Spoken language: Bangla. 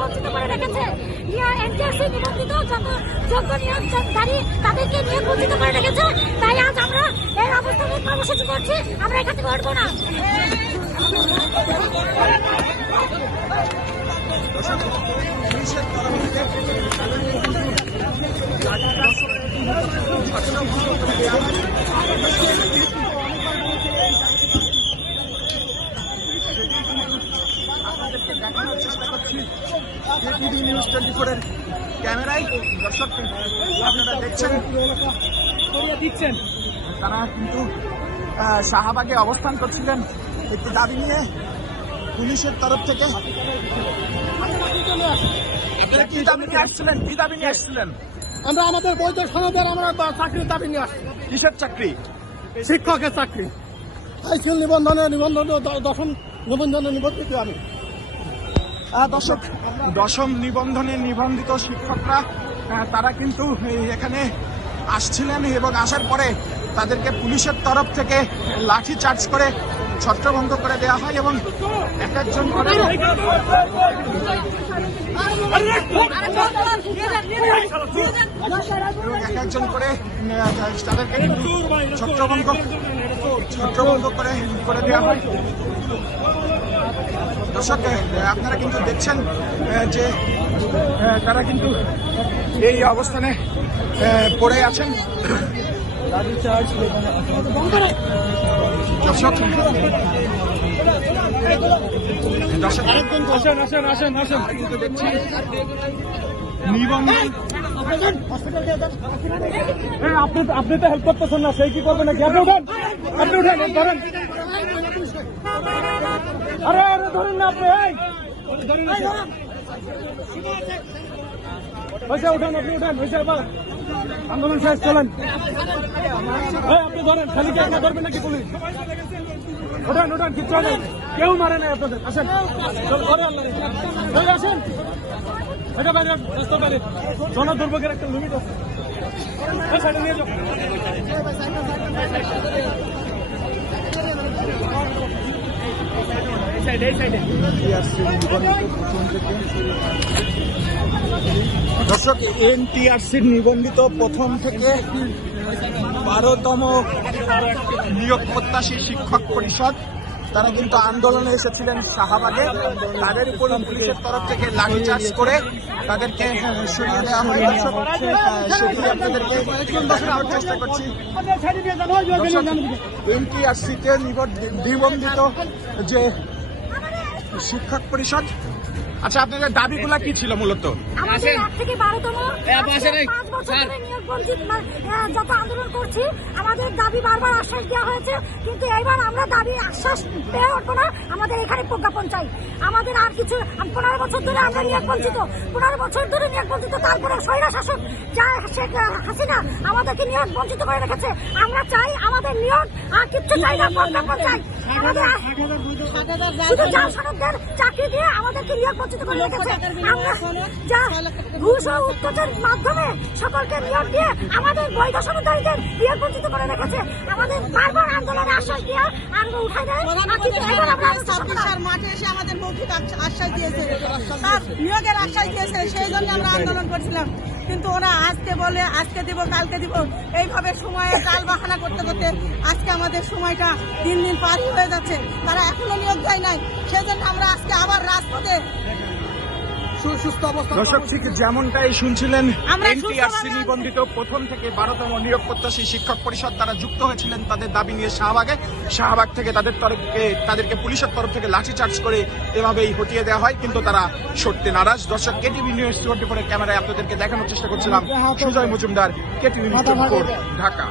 বঞ্চিত করে রেখেছে। এনটিআরসি নিবন্ধিত যোগ্য নিয়োগকারী তাদেরকে নিয়োগ বঞ্চিত করে রেখেছে। তাই আজ আমরা এই অবস্থানে কর্মসূচি করছি। আমরা এখান থেকে উঠবো না। টিভি নিউজ টোয়েন্টি ফোরের ক্যামেরায় দর্শক আপনারা দেখছেন। দিচ্ছেন তারা কিন্তু শাহবাগে অবস্থান করছিলেন। একটি দাবি নিয়ে পুলিশের তরফ থেকে। কি দাবি নিয়ে আসছিলেন? কি দাবি নিয়ে আসছিলেন? আমরা আমাদের বৈধ সনদের আমরা চাকরির দাবি নিয়ে আসছি। কিসের চাকরি? শিক্ষকের চাকরি। হাইস্কুল নিবন্ধনে নিবন্ধন দশম নিবন্ধনে নিবন্ধিত আমি। দর্শক, দশম নিবন্ধনে নিবন্ধিত শিক্ষকরা তারা কিন্তু এখানে আসছিলেন এবং আসার পরে তাদেরকে পুলিশের তরফ থেকে লাঠি চার্জ করে ছত্রভঙ্গ করে দেওয়া হয় এবং এক একজন করে এক একজন করে তাদেরকে ছত্রভঙ্গ ছত্রভঙ্গ করে করে দেওয়া হয়। দর্শক আপনারা কিন্তু দেখছেন যে তারা কিন্তু এই অবস্থানে পড়ে আছেন। দর্শক দর্শক আসেন আসেন আসেন আসেন। কিন্তু দেখছি নিবন্ধন। আপনি আপনি তো হেল্প করতেছেন না সেই কি করবেন আপনি উঠেন আপনি উঠেন ধরেন। আরে আরে, ধরেন না আপনি, এই। হয়েছে, উঠেন আপনি, উঠেন, হয়েছে এবার আন্দোলন শেষ, চলেন। আপনি ধরেন, খালি কি আপনার ধরবেন নাকি পুলিশ? ওঠান ওঠান কিচ্ছু হবে কেউ মারে নাই আপনাদের। আসেন। আসেন। এটা বাইরে, রাস্তা বাইরে। জন দুর্ভোগের একটা লিমিট আছে। নিয়ে যাও এই সাইডে এই সাইডে দর্শক এনটিআরসির নিবন্ধিত প্রথম থেকে বারোতম নিয়োগ প্রত্যাশী শিক্ষক পরিষদ। তারা কিন্তু আন্দোলনে এসেছিলেন শাহবাগে। তাদের উপর পুলিশের তরফ থেকে লাঠিচার্জ করে তাদেরকে সরিয়ে দেওয়া হয়। সেটি আপনাদেরকে চেষ্টা করছি। এনটিআরসিতে নিবন্ধিত যে শিক্ষক পরিষদ। আচ্ছা আপনাদের দাবিগুলা কি ছিল মূলত? আমাদের থেকে বারোতম বছর ধরে নিয়োগ বঞ্চিত যত আন্দোলন করছি আমাদের দাবি বারবার আশ্বাস দেওয়া হয়েছে কিন্তু এইবার আমরা দাবি আশ্বাস পেয়ে উঠবো না আমাদের এখানে প্রজ্ঞাপন চাই। আমাদের আর কিছু পনেরো বছর ধরে আমরা নিয়োগ বঞ্চিত পনেরো বছর ধরে নিয়োগ বঞ্চিত তারপরে স্বৈরা শাসক যা শেখ হাসিনা আমাদেরকে নিয়োগ বঞ্চিত করে রেখেছে আমরা চাই আমাদের নিয়োগ আর কিচ্ছু চাই না প্রজ্ঞাপন চাই। শুধু যা সনদদের চাকরি দিয়ে আমাদেরকে নিয়োগ বঞ্চিত করে রেখেছে। আমরা যা ঘুষ ও উত্তোচের মাধ্যমে সকলকে নিয়োগ দিয়ে আমাদের বৈধ সনদারীদের নিয়োগ বঞ্চিত করে রেখেছে। আমাদের বারবার আন্দোলনে আশ্বাস দিয়ে উঠাই মাঠে এসে আমাদের মৌখিক আশ্বাস- আশ্বাস দিয়েছে। তার নিয়োগের আশ্বাস দিয়েছে সেই জন্য আমরা আন্দোলন করছিলাম। কিন্তু ওরা আজকে বলে, আজকে দিব, কালকে দিব। এইভাবে সময়ে কাল বাহানা করতে করতে আজকে আমাদের সময়টা দিন দিন পার হয়ে যাচ্ছে। তারা এখনও নিয়োগ দেয় নাই। সেজন্য আমরা আজকে আবার রাজপথে সুস্থ অবস্থা দর্শক ঠিক যেমনটাই শুনছিলেন এনটিআরসি নিবন্ধিত প্রথম থেকে বারোতম নিয়োগ প্রত্যাশী শিক্ষক পরিষদ তারা যুক্ত হয়েছিলেন তাদের দাবি নিয়ে শাহবাগে। শাহবাগ থেকে তাদের তরফে তাদেরকে পুলিশের তরফ থেকে লাঠিচার্জ করে এভাবেই হটিয়ে দেওয়া হয় কিন্তু তারা সরতে নারাজ। দর্শক কেটিভি নিউজ টোয়েন্টি ফোরের ক্যামেরায় আপনাদেরকে দেখানোর চেষ্টা করছিলাম Sujoy Majumdar KTV news twenty Dhaka.